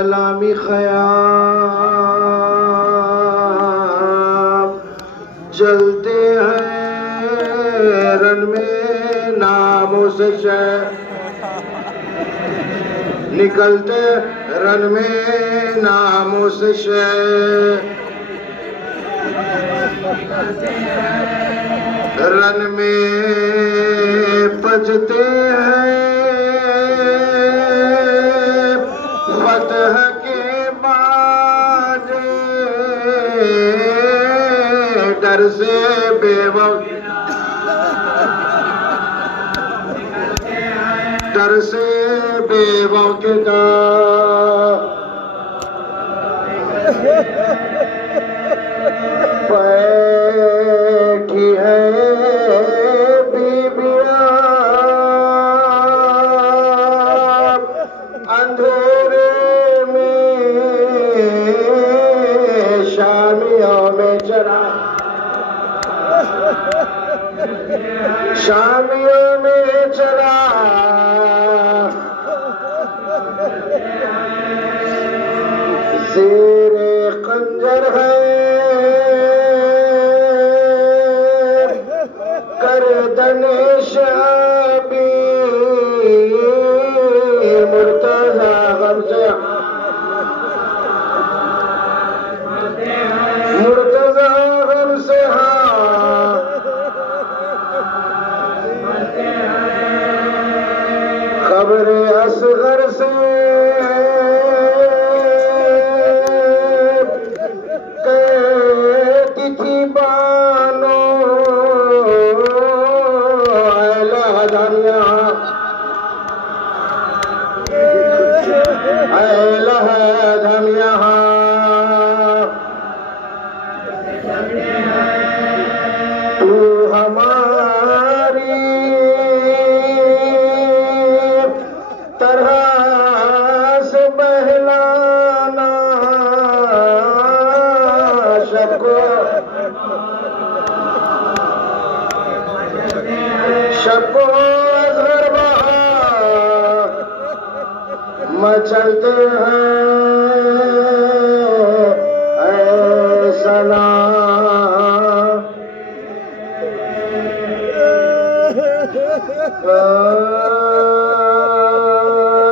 سلامی خیام چلتے ہیں رن میں ناموں سے شہ نکلتے رن میں ناموں سے شہ رن میں بجتے ہیں فتح کے باجے ڈر سے بے وقت ڈر سے بے وقت کا بیٹھی ہے بیبیاں اندھیرے میں شامیوں میں چرا شامیوں میں چلا زیر خنجر ہے گردن شبیر مرتضی غم سے مرتضی غم سے خبر اصغر سے کہتی تھی بانو اے لہدم یہاں اے لہدم یہاں تو ہماری طرح سے بہلانا شب کو اظہر بہار مچلتے ہیں اے سلام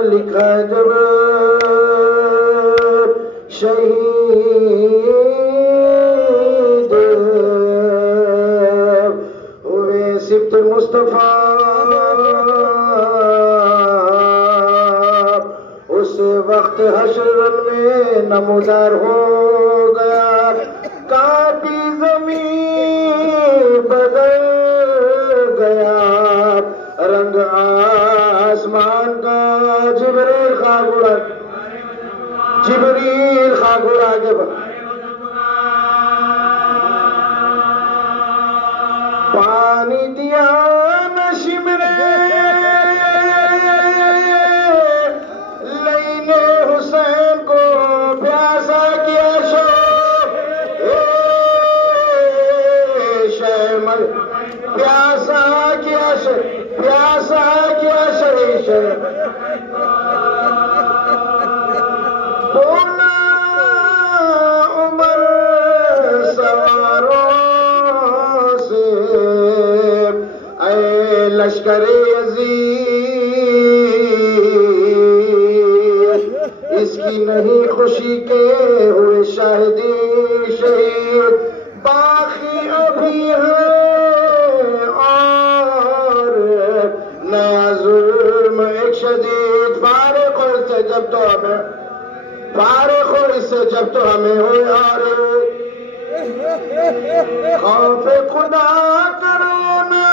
لکھا جب شہید ہوئے سبت مصطفیٰ اس وقت حشر میں نمودار ہو گیا کافی زمین بدل گیا رنگ آسمان کا جبریل خاک اڑا کے پانی دیا نشم نے لینے حسین کو پیاسا کیا شیمل پیاسا کیا بولا عمر سواروں سے اے لشکر عزیز اس کی نہیں خوشی کے ہوئے شاہدی شہید باقی ابھی ہے اور نیا ظلم ایک شدید فارغ ہو اس سے جب تو ہمیں ہوئے اور خوف خدا کرو نا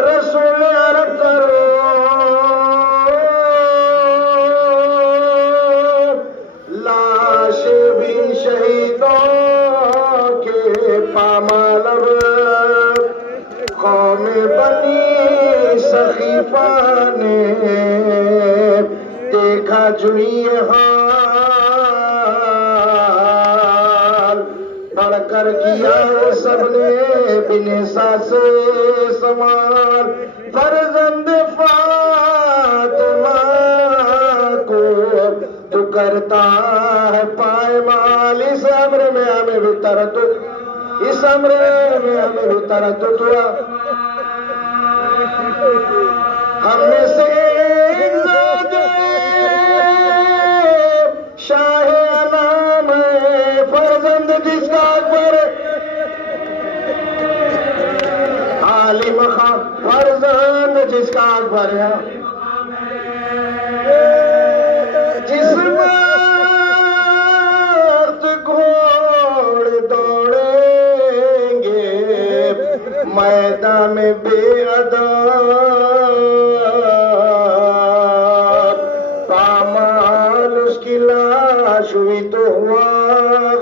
رسول عرب کرو لاش بھی شہیدوں کے پامال قوم بنی سخیفہ نے دیکھا جوئی حال بڑھ کر کیا سب نے بن ساس سمان فرزند فاطمہ کرتا ہے پائمال اس امر میں ہمیں بھی تردد اس امر میں ہمیں بھی تردد ہوا ہم میں سے ایک زادے شاہ انام ہے فرزند جس کا اکبر عالم خان فرزند جس کا اکبر ہے جس وقت گھوڑے دوڑیں گے میدان میں بے ادب پامال اس کی لاش ہوئی تو ہوا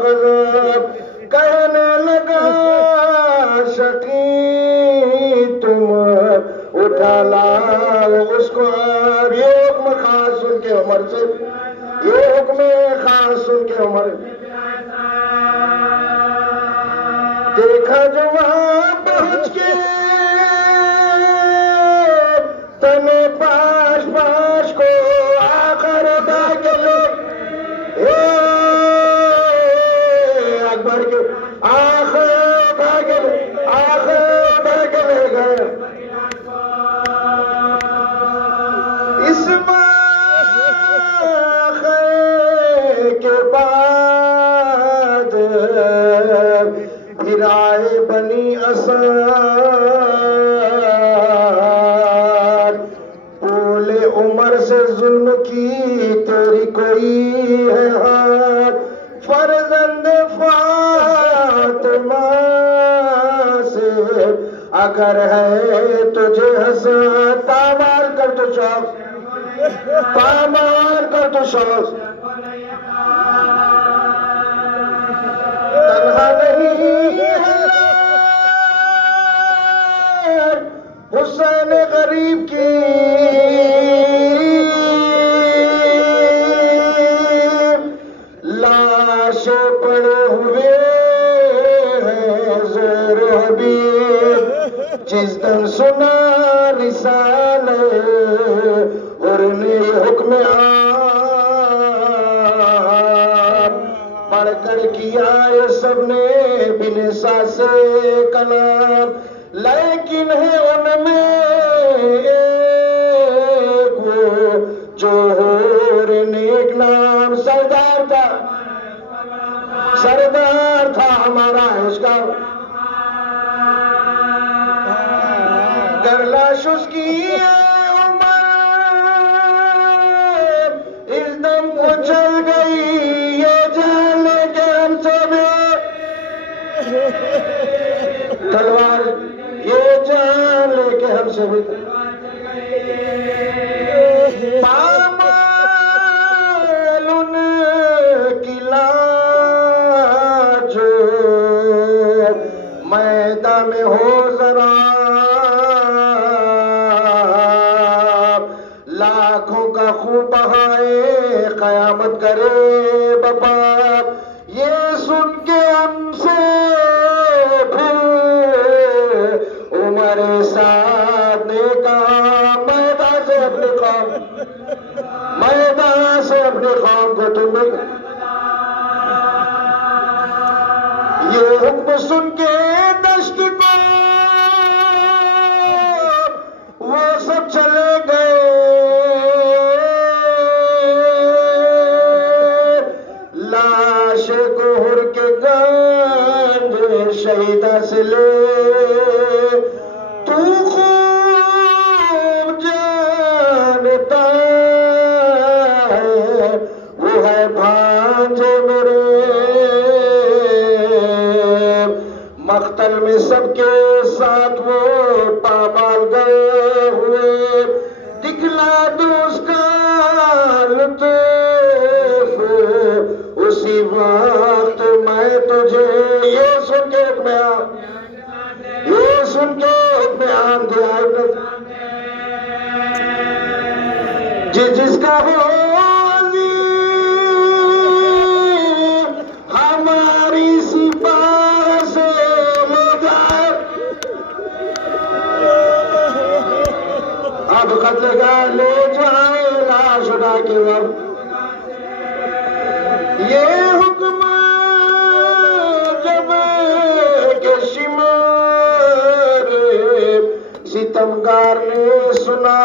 غضب کہنے لگا شقی تم اٹھا لاؤ اس کو اب یہ حکم خاص سن کے عمر سے یہ حکم خاص سن کے عمر دیکھا جو وہاں پہنچ کے تنے پاش پاش کو آخر ادا کے لوگ اکبر کے آخر ادا کے لے گئے اس کے بعد پھر آئے بنی اسد بولے عمر سے ظلم کی تیری کوئی ہے ہار فرزند فاطمہ سے اگر ہے تجھے حسد پامال کر تو شوق پامال کر تو شوق تنہا نہیں ہے حسین غریب کی لاشیں پڑے ہوئے ہیں زور حبیب جس دن سنا رسالے اور نے حکم عام پڑھ کر کیا یہ سب نے بن ساسے کلام لیکن ہے ان میں ایک وہ جو ہور نیک نام سردار تھا ہمارا اس کا گرلاش اس کی عمر اس دم کو چل گئی یہ جان لے کے ہم سے بھی تلوار یہ جان لے کے ہم سے بھی پامال ان کی لاج میدان میں ہو ذرا لاکھوں کا خون بہائے قیامت کرے بابا یہ سن کے ہم سے پھر عمر سعد نے کہا میدان سے اپنے قوم کو تم یہ حکم سن کے دشت کو وہ سب چلے گئے لاش کو ہر کے گنج شہیدہ سے لے تو خوب جانتا ہے وہ ہے بھانجے میرے مقتل میں سب کے ساتھ وہ پامال گئے ہوئے دکھلا دو اس کا لطف اسی وقت میں تجھے یہ سن کے حکم عام دیا جس کا وہ ہماری سپاہ سے لے جائے اب قتل کا لے جائے لاش اٹھا کے وقت ستمگار نے سنا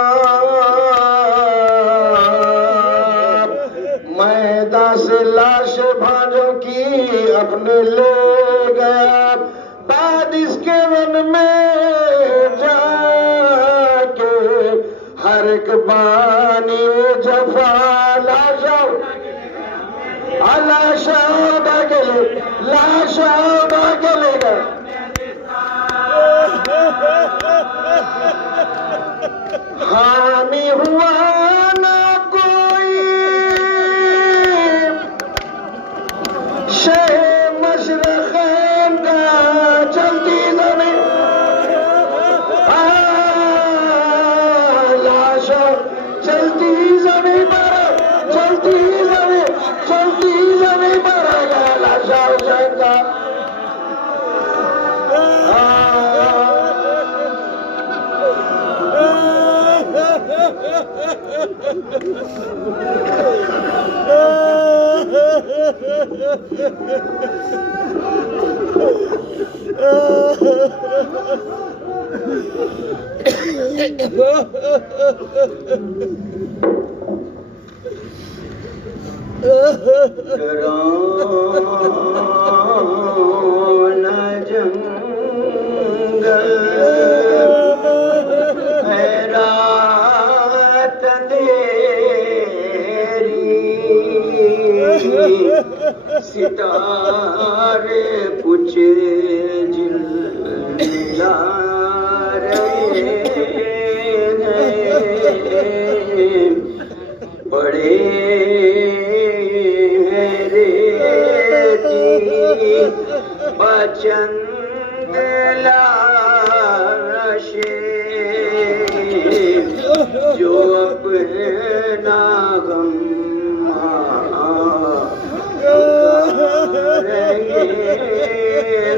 میدان سے لاش بھانجوں کی اپنے لے گیا بعد اس کے ون میں جا کے ہر ایک بانی جفا لاشا اڑا کے لے گا حامی ہوا نہ کوئی شہ مشرقین کا چلتی زمین لاشا چلتی زمین پر گیا لاشا حسین کا ڈراؤنا جنگل ہے رات اندھیری ستارے کچھ جلا رہے ہیں بڑے بچند لاشیں جو اپنا غم رہے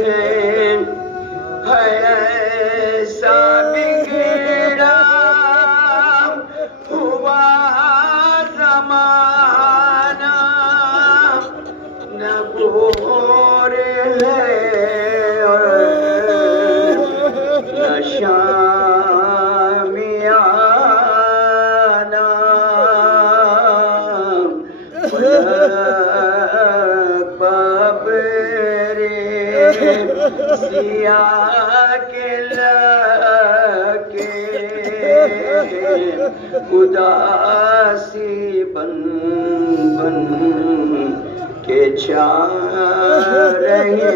ہیں ایسا بگڑا ہوا زمانہ نہ گور ہے نہ شامیانہ بابرے سیاہ کے لکے اداسی بن بن کے چھا رہے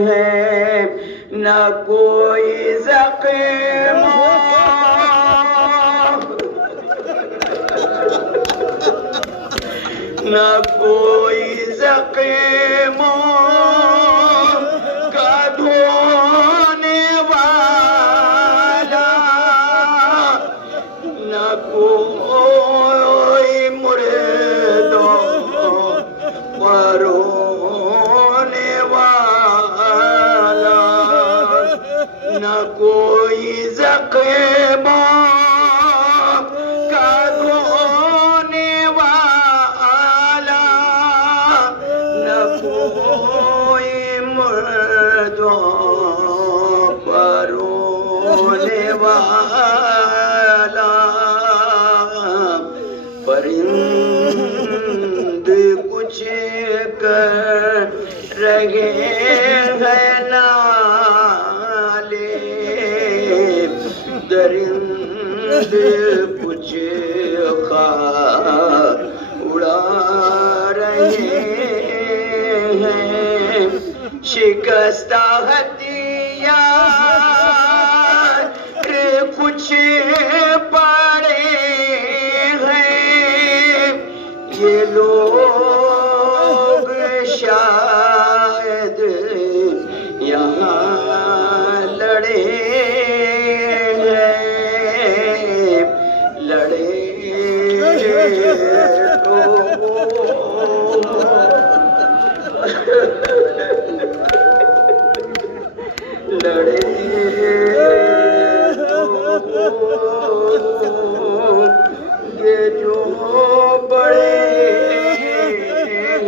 ہیں نہ کوئی زخم نہ کوئی زخم کا دھونے والا نہ کوئی مردوں پرونے والا نہ کوئی زخم کا دھونے والا نہ کوئی مردوں پرونے والا پرند کچھ کر رہے ہیں نالے درند کچھ خار اڑا رہے ہیں شکستہ ہتھیار کچھ پڑے ہیں یہ لوگ شاید یہاں لڑے ہیں لڑے تو لڑے یہ جو بڑے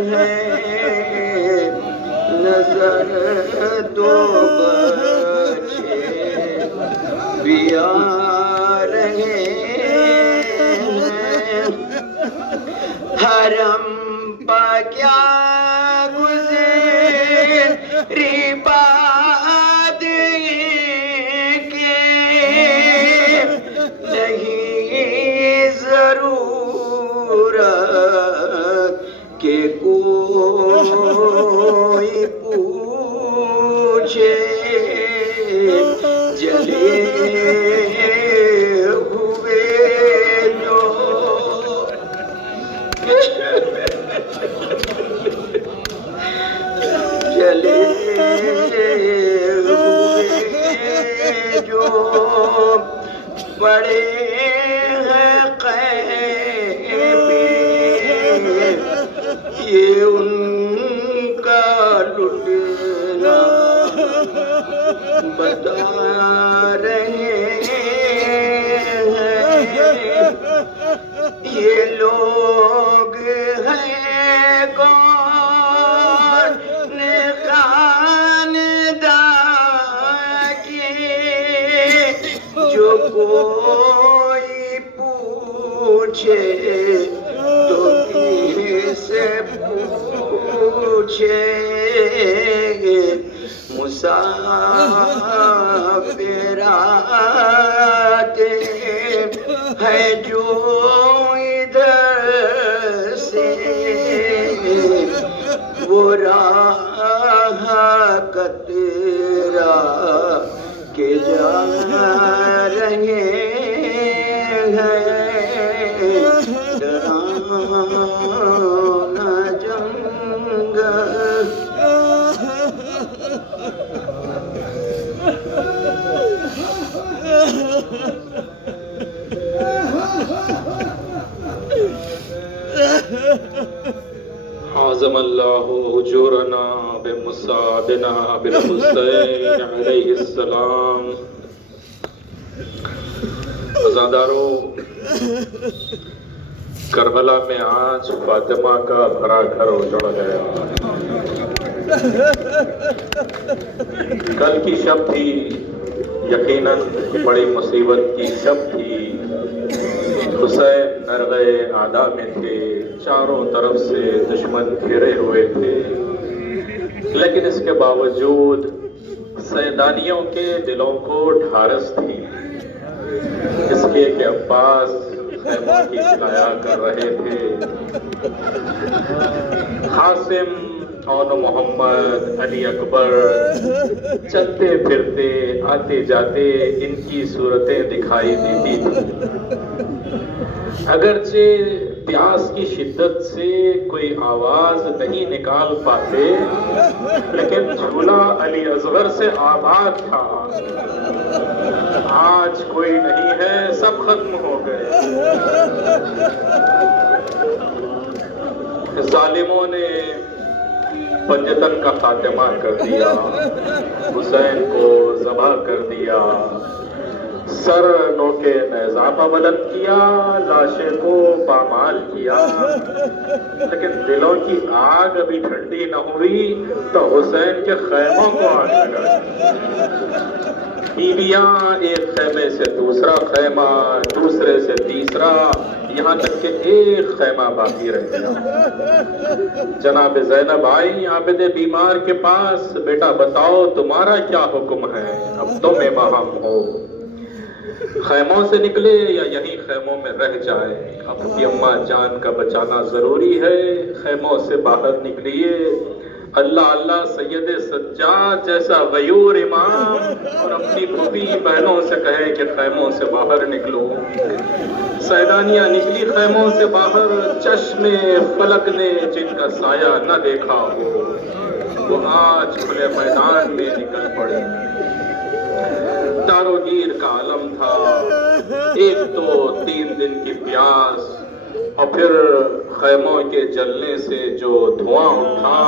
ہیں نظر تو بچے بھی آ رہے ہیں، حرم پا کیا گزری بات کے نہیں ضرورت کہ کوئی پوچھے، جلے ہوئے جو جلے ہوئے جو پڑے ہیں قیبی، یہ ان کا لٹنا بتا رہے ہیں، یہ لوگ ہیں کون خاندان کے، جو کوئی پوچھے تو کس سے پوچھے، مسافر آتے ہیں جو ادھر سے، وہ راہ کترا کے جا رہے ہیں، ڈرانا جنگل عظم اللہ اجورنا بمصابنا بالحسین علیہ السلام۔ عزادارو، کربلا میں آج فاطمہ کا بھرا گھر اجڑ گیا۔ کل کی شب تھی، یقیناً بڑی مصیبت کی شب تھی۔ حسین نرغے اعداء میں تھے، چاروں طرف سے دشمن گھیرے ہوئے تھے، لیکن اس کے باوجود سیدانیوں کے دلوں کو ڈھارس تھی، اس لیے کہ عباس خیمہ کی سایہ کر رہے تھے۔ قاسم اور محمد علی اکبر چلتے پھرتے آتے جاتے ان کی صورتیں دکھائی دیتی تھی۔ اگرچہ پیاس کی شدت سے کوئی آواز نہیں نکال پاتے، لیکن جھولا علی اصغر سے آباد تھا۔ آج کوئی نہیں ہے، سب ختم ہو گئے۔ ظالموں نے پنجتن کا خاتمہ کر دیا، حسین کو ذبح کر دیا، سر نوکے نیزہ پہ بلند کیا، لاشیں کو پامال کیا، لیکن دلوں کی آگ ابھی ٹھنڈی نہ ہوئی تو حسین کے خیموں کو آگ لگا۔ بیویاں ایک خیمے سے دوسرا خیمہ، دوسرے سے تیسرا، یہاں تک کہ ایک خیمہ باقی رہ گیا۔ جناب زینب آئی عابد بیمار کے پاس، بیٹا بتاؤ تمہارا کیا حکم ہے، اب تم امام ہو، خیموں سے نکلے یا یہیں خیموں میں رہ جائے؟ اپنی اماں جان کا بچانا ضروری ہے، خیموں سے باہر نکلیے۔ اللہ اللہ سید سجاد جیسا غیور امام اور اپنی پھوپھی بہنوں سے کہے کہ خیموں سے باہر نکلو۔ سیدانیاں نکلی خیموں سے باہر، چشم فلک نے جن کا سایہ نہ دیکھا ہو وہ آج کھلے میدان میں نکل پڑے۔ تارو گیر کا عالم تھا، ایک تو 3 دن کی پیاس اور پھر خیموں کے جلنے سے جو دھواں اٹھا،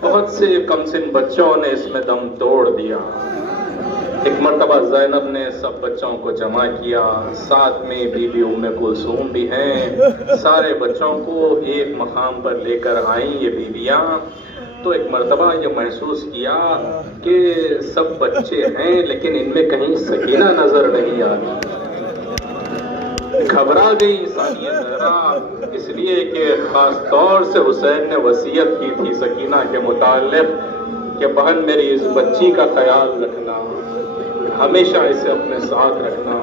بہت سے کمسن بچوں نے اس میں دم توڑ دیا۔ ایک مرتبہ زینب نے سب بچوں کو جمع کیا، ساتھ میں بی بی ام کلثوم بھی ہیں، سارے بچوں کو ایک مقام پر لے کر آئیں یہ بیویاں تو ایک مرتبہ یہ محسوس کیا کہ سب بچے ہیں لیکن ان میں کہیں سکینہ نظر نہیں آتی. گھبرا گئی ثانیہ زہرا، اس لیے کہ خاص طور سے حسین نے وصیت کی تھی سکینہ کے متعلق کہ بہن میری اس بچی کا خیال رکھنا، ہمیشہ اسے اپنے ساتھ رکھنا.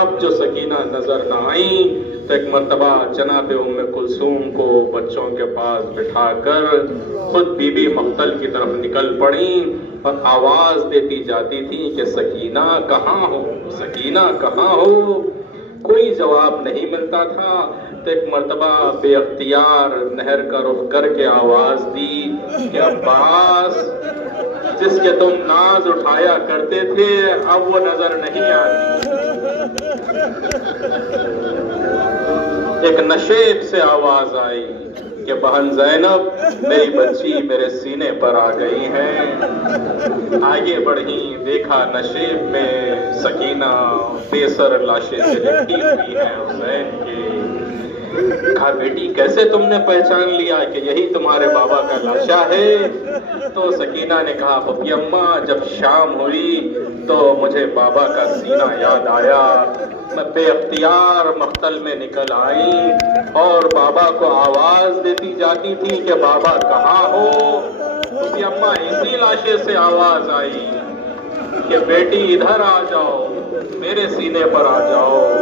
اب جو سکینہ نظر نہ آئی تو ایک مرتبہ جناب ام کلثوم کو بچوں کے پاس بٹھا کر خود بی بی مقتل کی طرف نکل پڑیں اور آواز دیتی جاتی تھی کہ سکینہ کہاں ہو، سکینہ کہاں ہو. کوئی جواب نہیں ملتا تھا تو ایک مرتبہ بے اختیار نہر کا رخ کر کے آواز دی کہ عباس، جس کے تم ناز اٹھایا کرتے تھے اب وہ نظر نہیں آتی. ایک نشیب سے آواز آئی کہ بہن زینب میری بچی میرے سینے پر آ گئی ہے. آگے بڑھی، دیکھا نشیب میں سکینہ بے سر لاشیں سے لپٹی ہوئی ہے حسین کے. کہا بیٹی کیسے تم نے پہچان لیا کہ یہی تمہارے بابا کا لاشا ہے؟ تو سکینہ نے کہا پپی اماں جب شام ہوئی تو مجھے بابا کا سینہ یاد آیا، میں بے اختیار مقتل میں نکل آئی اور بابا کو آواز دیتی جاتی تھی کہ بابا کہاں ہو. پپی اماں اسی لاشے سے آواز آئی کہ بیٹی ادھر آ جاؤ، میرے سینے پر آ جاؤ.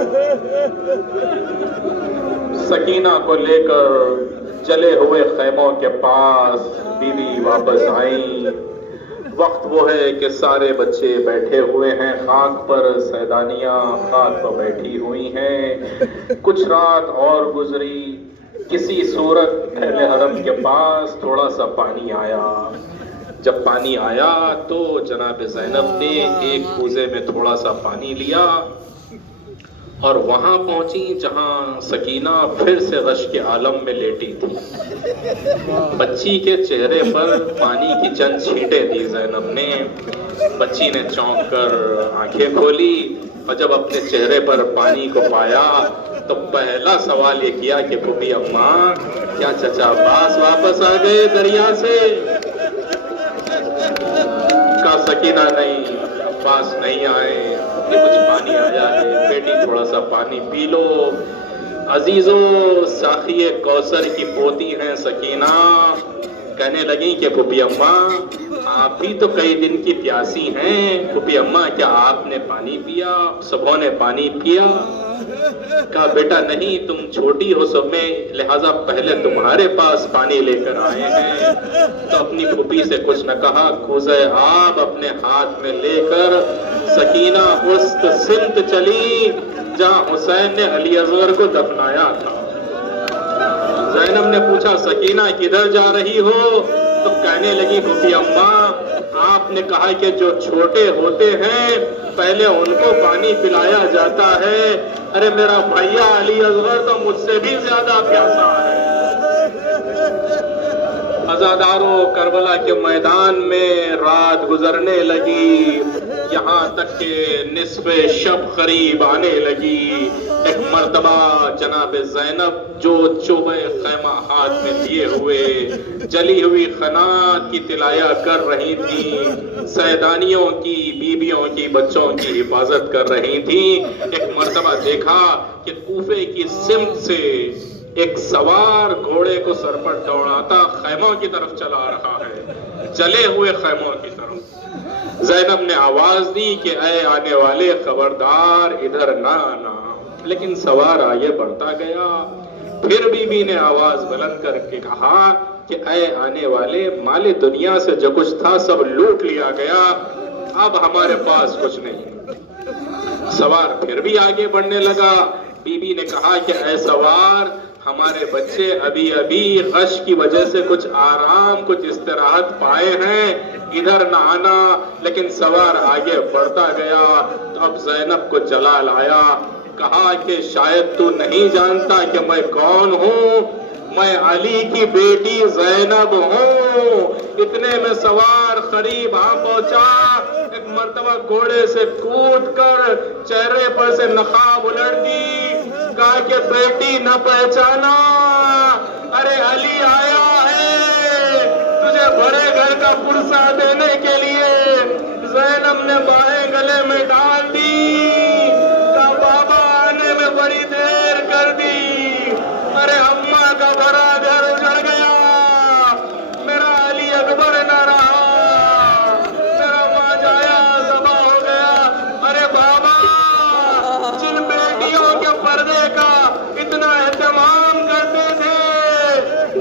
سکینہ کو لے کر جلے ہوئے خیموں کے پاس بی بی واپس آئیں. وقت وہ ہے کہ سارے بچے بیٹھے ہوئے ہیں خاک پر، سیدانیاں خاک پر بیٹھی ہوئی ہیں. کچھ رات اور گزری، کسی صورت اہل حرم کے پاس تھوڑا سا پانی آیا. جب پانی آیا تو جناب زینب نے ایک کوزے میں تھوڑا سا پانی لیا اور وہاں پہنچی جہاں سکینہ پھر سے غش کے عالم میں لیٹی تھی. بچی کے چہرے پر پانی کی چند چھینٹیں دی زینب نے. بچی نے چونک کر آنکھیں کھولی اور جب اپنے چہرے پر پانی کو پایا تو پہلا سوال یہ کیا کہ پھوپھی اماں کیا چچا عباس واپس آ گئے دریا سے؟ کہا سکینہ نہیں، عباس نہیں آئے، کچھ پانی آیا ہے، بیٹی تھوڑا سا پانی پی لو. عزیزو ساقی کوثر کی پوتی ہیں سکینہ. کہنے لگیں کہ پھوپھی اماں آپ بھی تو کئی دن کی پیاسی ہیں، پھوپھی اماں کیا آپ نے پانی پیا؟ سبوں نے پانی پیا. کہا بیٹا نہیں، تم چھوٹی ہو سب میں، لہٰذا پہلے تمہارے پاس پانی لے کر آئے ہیں. تو اپنی پھوپھی سے کچھ نہ کہا، کوزہ آب اپنے ہاتھ میں لے کر سکینہ اس سمت چلی جہاں حسین نے علی اصغر کو دفنایا تھا. زینب نے پوچھا سکینہ کدھر جا رہی ہو؟ تو کہنے لگی پھوپھی اماں آپ نے کہا کہ جو چھوٹے ہوتے ہیں پہلے ان کو پانی پلایا جاتا ہے. ارے میرا بھیا علی اصغر تو مجھ سے بھی زیادہ پیاسا ہے. عزادارو کربلا کے میدان میں رات گزرنے لگی، یہاں تک کہ نصف شب قریب آنے لگی. ایک مرتبہ جناب زینب جو چوبہ خیمہ ہاتھ میں لیے ہوئے جلی ہوئی خنات کی تلایا کر رہی تھی، سیدانیوں کی، بیویوں کی، بچوں کی حفاظت کر رہی تھی، ایک مرتبہ دیکھا کہ کوفے کی سمت سے ایک سوار گھوڑے کو سر پر دوڑاتا خیموں کی طرف چلا رہا ہے، جلے ہوئے خیموں کی طرف. زینب نے آواز دی کہ اے آنے والے خبردار ادھر نہ آنا، لیکن سوار آگے بڑھتا گیا. پھر بی بی نے آواز بلند کر کے کہا کہ اے آنے والے مال دنیا سے جو کچھ تھا سب لوٹ لیا گیا، اب ہمارے پاس کچھ نہیں. سوار پھر بھی آگے بڑھنے لگا. بی بی نے کہا کہ اے سوار ہمارے بچے ابھی ابھی غش کی وجہ سے کچھ آرام کچھ استراحت پائے ہیں، ادھر نہ آنا. لیکن سوار آگے بڑھتا گیا تو اب زینب کو جلال آیا. کہا کہ شاید تو نہیں جانتا کہ میں کون ہوں، میں علی کی بیٹی زینب ہوں. اتنے میں سوار قریب پہنچا، ایک مرتبہ گھوڑے سے کود کر چہرے پر سے نقاب الٹ دی. کہا کہ بیٹی نہ پہچانا، ارے علی آیا ہے، تجھے بڑے گھر کا پرسہ دینے کے لیے زینب نے باہیں گلے میں ڈال دی، کہا بابا آنے میں بڑی دیر کر دی، ارے اماں کا بڑا گھر اجڑ گیا، میرا علی اکبر نہ رہا، میرا ماں جایا ذبح ہو گیا، ارے بابا جن بیٹیوں کے پردے کا اتنا اہتمام کرتے تھے،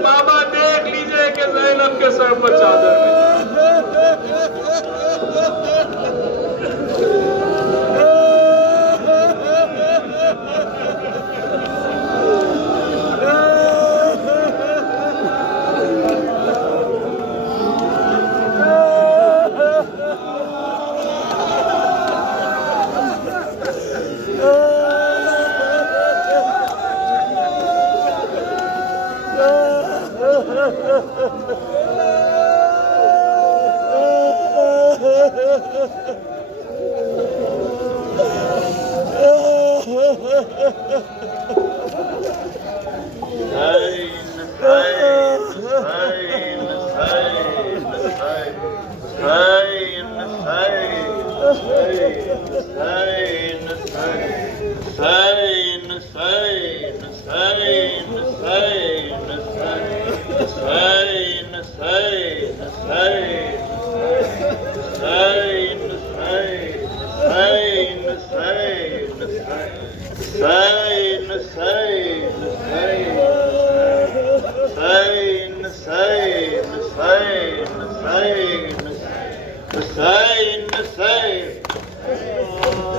بابا دیکھ لیجئے کہ زینب کے سر پر چادر نہیں۔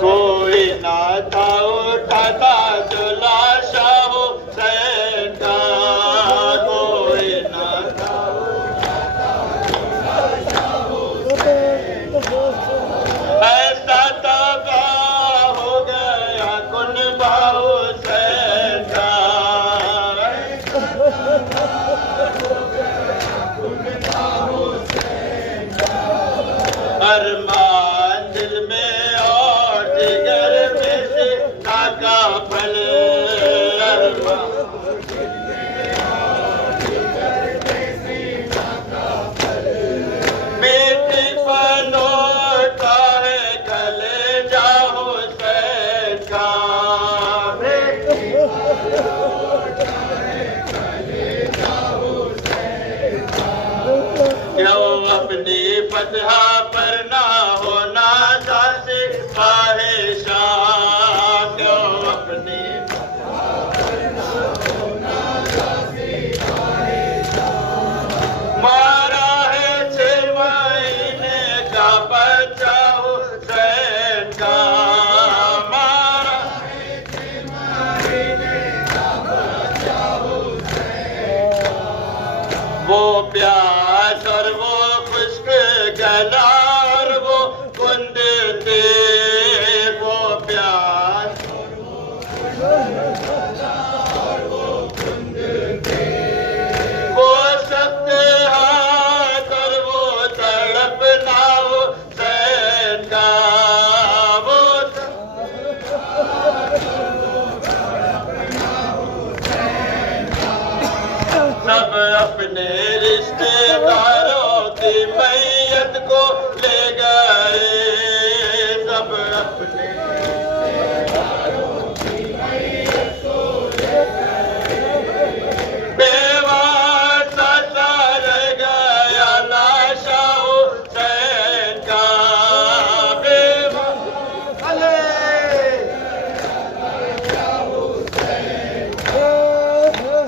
کوئی نہ تھا اٹھاتا جو لاشا حسین کا، کوئی نہ تھا ایسا تباہ ہو گیا کنبہ حسین کا، ارمان دل میں اور جگر میں سے کا پھل، ارمان بیٹی پنوتا ہے گلے جا حسین کا، کیوں اپنی فتح پر نہ ہونا ذاتی خواہشاں، کیوں اپنی مارا ہے 6 مہینے کا بچہ حسین کا، مارا ہے 6 مہینے کا بچہ حسین کا، وہ پیاس اور وہ خشک گلا اور وہ کند تھے، وہ پیاس وہ سخت ہاتھ اور وہ تڑپنا حسین کا، وہ سب اپنے رشتے داروں کی میت کو لے گئے، سب اپنے بیوہ سا رہ گیا لاشا حسین کا، بیوہ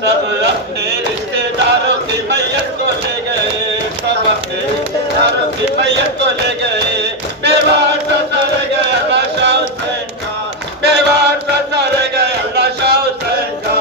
سب اپنے رشتے داروں کی میت کو لے گئے، سب اپنے رشتے داروں کی میت کو لے گئے، بیوہ سا رہ گیا لاشا حسین کا، بیوہ سا رہ گیا لاشا حسین کا،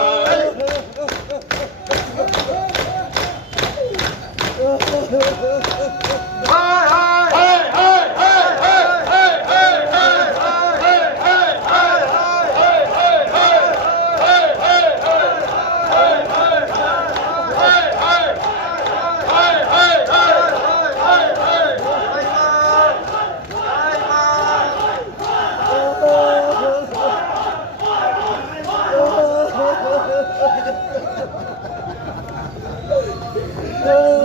Oh